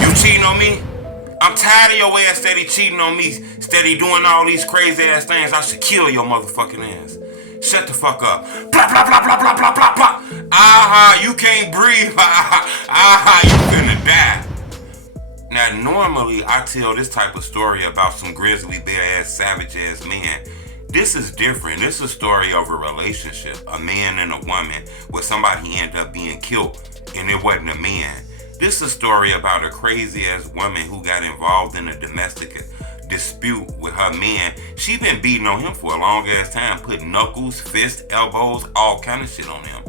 You cheating on me? I'm tired of your ass steady cheating on me, steady doing all these crazy ass things. I should kill your motherfucking ass. Shut the fuck up. Blah, blah, blah, blah, blah, blah, blah, blah. Aha, you can't breathe. Aha, you finna die. Now, normally I tell this type of story about some grizzly bear ass, savage ass man. This is different. This is a story of a relationship, a man and a woman, where somebody ended up being killed and it wasn't a man. This is a story about a crazy ass woman who got involved in a domestic dispute with her man. She been beating on him for a long ass time, putting knuckles, fists, elbows, all kind of shit on him.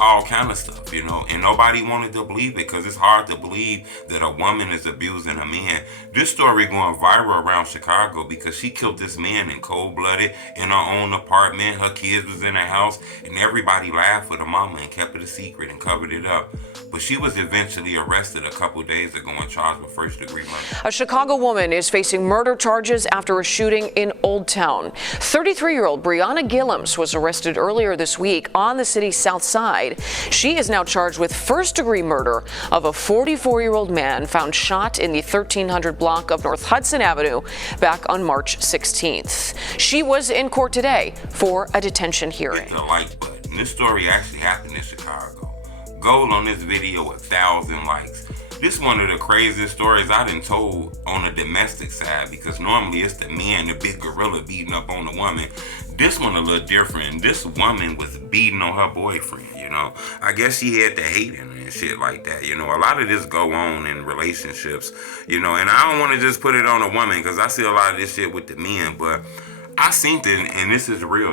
All kind of stuff, and nobody wanted to believe it because it's hard to believe that a woman is abusing a man. This story going viral around Chicago because she killed this man in cold-blooded in her own apartment. Her kids was in the house, and everybody laughed with her mama and kept it a secret and covered it up. But she was eventually arrested a couple days ago and charged with first-degree murder. A Chicago woman is facing murder charges after a shooting in Old Town. 33-year-old Brianna Gillums was arrested earlier this week on the city's south side. She is now charged with first-degree murder of a 44-year-old man found shot in the 1300 block of North Hudson Avenue back on March 16th. She was in court today for a detention hearing. Hit the like button. This story actually happened in Chicago. Goal on this video 1,000 likes. This one of the craziest stories I done told on the domestic side because normally it's the man, the big gorilla beating up on the woman. This one a little different. This woman was beating on her boyfriend, I guess she had to hate him and shit like that, A lot of this go on in relationships, and I don't want to just put it on a woman because I see a lot of this shit with the men, but I seen it, and this is real,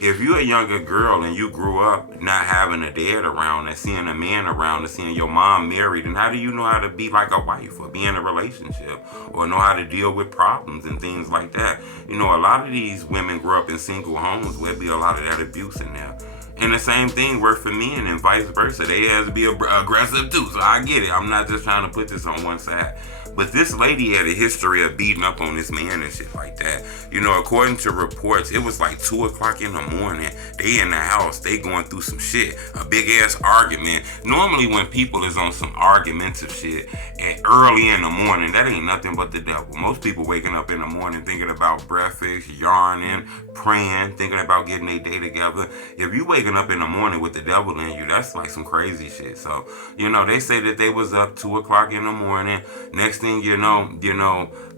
If you're a younger girl and you grew up not having a dad around and seeing a man around and seeing your mom married, then how do you know how to be like a wife or be in a relationship or know how to deal with problems and things like that? A lot of these women grew up in single homes where there be a lot of that abuse in there. And the same thing works for men and vice versa. They have to be aggressive too, so I get it. I'm not just trying to put this on one side. But this lady had a history of beating up on this man and shit like that. According to reports, it was like 2 o'clock in the morning. They in the house, they going through some shit, a big ass argument. Normally when people is on some argumentative shit and early in the morning, that ain't nothing but the devil. Most people waking up in the morning thinking about breakfast, yarning, praying, thinking about getting their day together. If you waking up in the morning with the devil in you, that's like some crazy shit. So, they say that they was up 2 o'clock in the morning. Next thing you know,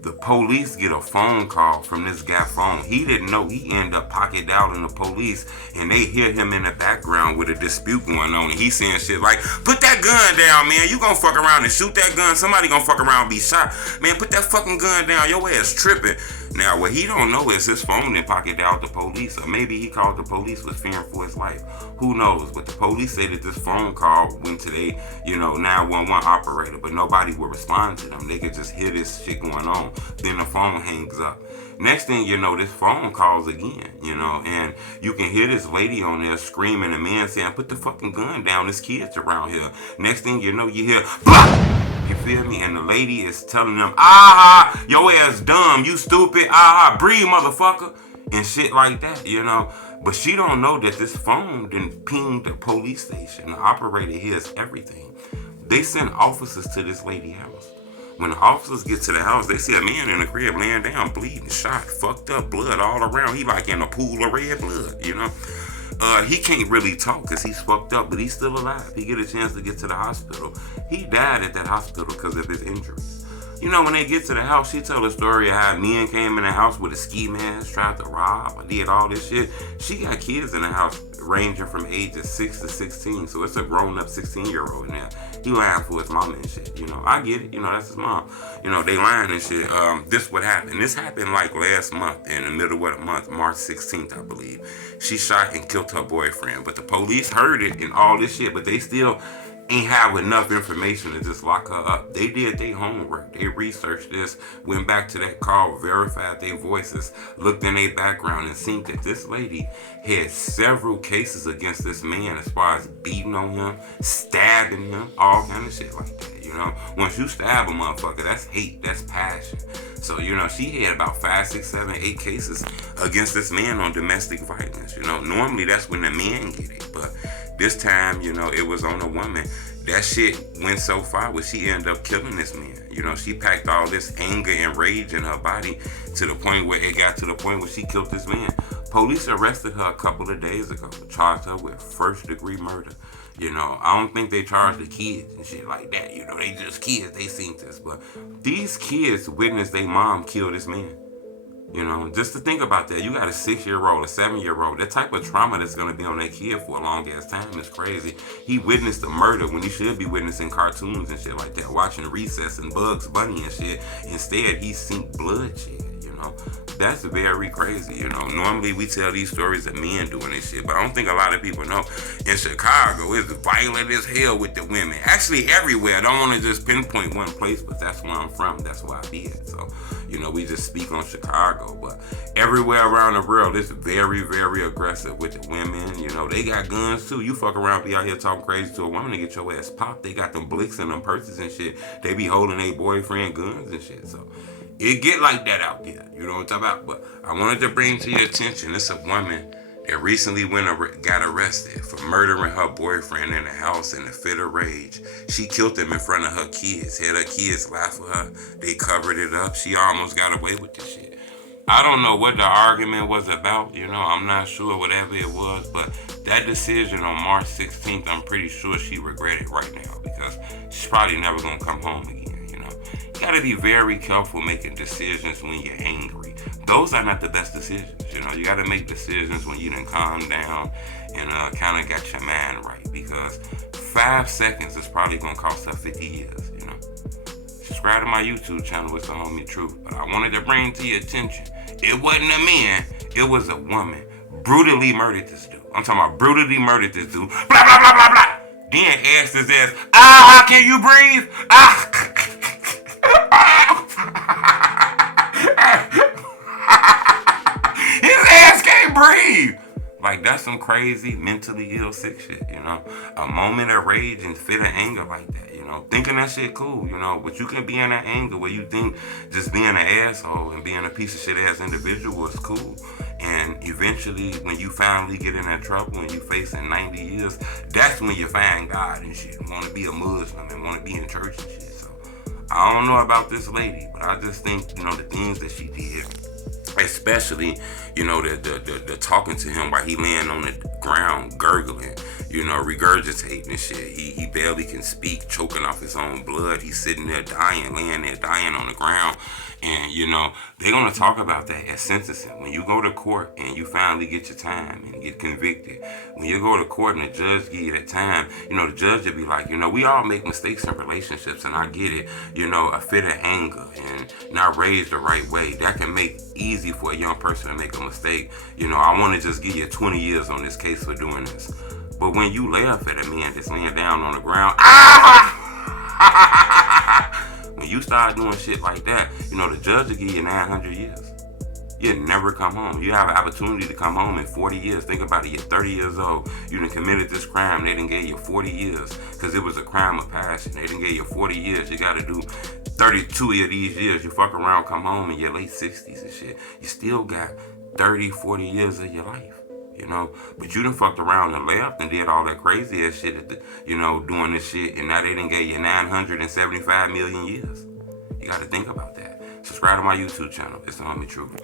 the police get a phone call from this guy phone. He didn't know. He ended up pocket dialing the police, and they hear him in the background with a dispute going on, and he saying shit like, put that gun down, man. You gonna fuck around and shoot that gun. Somebody gonna fuck around and be shot. Man, put that fucking gun down. Your ass tripping. Now, what he don't know is his phone that pocket dialed the police, or maybe he called the police, was fearing for his life. Who knows? But the police say that this phone call went to the 911 operator, but nobody would respond to them. They could just hear this shit going on. Then the phone hangs up. Next thing you know, this phone calls again, and you can hear this lady on there screaming, a man saying, put the fucking gun down, there's kids around here. Next thing you know, you hear, blah! You feel me? And the lady is telling them, aha, your ass dumb, you stupid, aha, breathe, motherfucker, and shit like that, But she don't know that this phone didn't ping the police station. The operator hears everything. They send officers to this lady's house. When the officers get to the house, they see a man in the crib laying down, bleeding, shot, fucked up, blood all around. He like in a pool of red blood, He can't really talk because he's fucked up, but he's still alive. He get a chance to get to the hospital. He died at that hospital because of his injuries. When they get to the house, she tell the story of how men came in the house with a ski mask, tried to rob, or did all this shit. She got kids in the house ranging from ages 6 to 16, so it's a grown-up 16-year-old in there. He lying for his mama and shit, I get it, that's his mom. They lying and shit. This what happened. This happened like last month, in the middle of the month, March 16th, I believe. She shot and killed her boyfriend, but the police heard it and all this shit, but they still ain't have enough information to just lock her up. They did their homework. They researched this, went back to that call, verified their voices, looked in their background, and seen that this lady had several cases against this man as far as beating on him, stabbing him, all kind of shit like that, Once you stab a motherfucker, that's hate, that's passion. So, she had about 5, 6, 7, 8 cases against this man on domestic violence, Normally, that's when the man get it, but This time, you know, it was on a woman. That shit went so far where she ended up killing this man. You know, she packed all this anger and rage in her body to the point where it got to the point where she killed this man. Police arrested her a couple of days ago, charged her with first-degree murder. You know, I don't think they charged the kids and shit like that. You know, they just kids, they seen this. But these kids witnessed their mom kill this man. You know, just to think about that, you got a 6-year-old, a 7-year-old, that type of trauma that's going to be on that kid for a long ass time is crazy. He witnessed the murder when he should be witnessing cartoons and shit like that, watching Recess and Bugs Bunny and shit. Instead, he seen bloodshed, you know. That's very crazy, you know. Normally, we tell these stories of men doing this shit, but I don't think a lot of people know. In Chicago, it's violent as hell with the women. Actually, everywhere. I don't want to just pinpoint one place, but that's where I'm from. That's where I be at. So, you know, we just speak on Chicago, but everywhere around the world, it's very, very aggressive with the women. You know, they got guns too. You fuck around, be out here talking crazy to a woman to get your ass popped. They got them blicks in them purses and shit. They be holding their boyfriend guns and shit. So it get like that out there. You know what I'm talking about? But I wanted to bring to your attention, it's a woman that recently got arrested for murdering her boyfriend in the house in a fit of rage. She killed him in front of her kids. Had her kids laugh with her. They covered it up. She almost got away with this shit. I don't know what the argument was about. You know, I'm not sure whatever it was. But that decision on March 16th, I'm pretty sure she regretted right now because she's probably never going to come home again, you know. You got to be very careful making decisions when you're angry. Those are not the best decisions. You know, you got to make decisions when you done calm down and kind of got your mind right, because 5 seconds is probably going to cost her 50 years, you know. Subscribe to my YouTube channel, it's the homie Truth. But I wanted to bring to your attention, it wasn't a man, it was a woman. Brutally murdered this dude. I'm talking about brutally murdered this dude. Blah, blah, blah, blah, blah. Then asked his ass, how can you breathe? Breathe. Like, that's some crazy mentally ill sick shit, you know. A moment of rage and fit of anger like that, you know. Thinking that shit cool, you know. But you can be in that anger where you think just being an asshole and being a piece of shit ass individual is cool. And eventually, when you finally get in that trouble and you facing 90 years, that's when you find God and shit. Want to be a Muslim and want to be in church and shit. So, I don't know about this lady, but I just think, you know, the things that she did, especially, you know, the talking to him while he laying on the ground gurgling, you know, regurgitating and shit. He barely can speak, choking off his own blood. He's sitting there dying, laying there dying on the ground. And, you know, they're going to talk about that at sentencing. When you go to court and you finally get your time and get convicted, when you go to court and the judge give you that time, you know, the judge will be like, you know, we all make mistakes in relationships, and I get it. You know, a fit of anger and not raised the right way, that can make easy for a young person to make a mistake. You know, I want to just give you 20 years on this case for doing this. But when you laugh at a man that's laying down on the ground, when you start doing shit like that, you know, the judge will give you 900 years. You'll never come home. You have an opportunity to come home in 40 years. Think about it. You're 30 years old. You done committed this crime. They done gave you 40 years because it was a crime of passion. They done gave you 40 years. You got to do 32 of these years. You fuck around, come home in your late 60s and shit. You still got 30, 40 years of your life. You know, but you done fucked around and left and did all that crazy ass shit, you know, doing this shit, and now they done gave you 975 million years. You got to think about that. Subscribe to my YouTube channel. It's the homie Truth.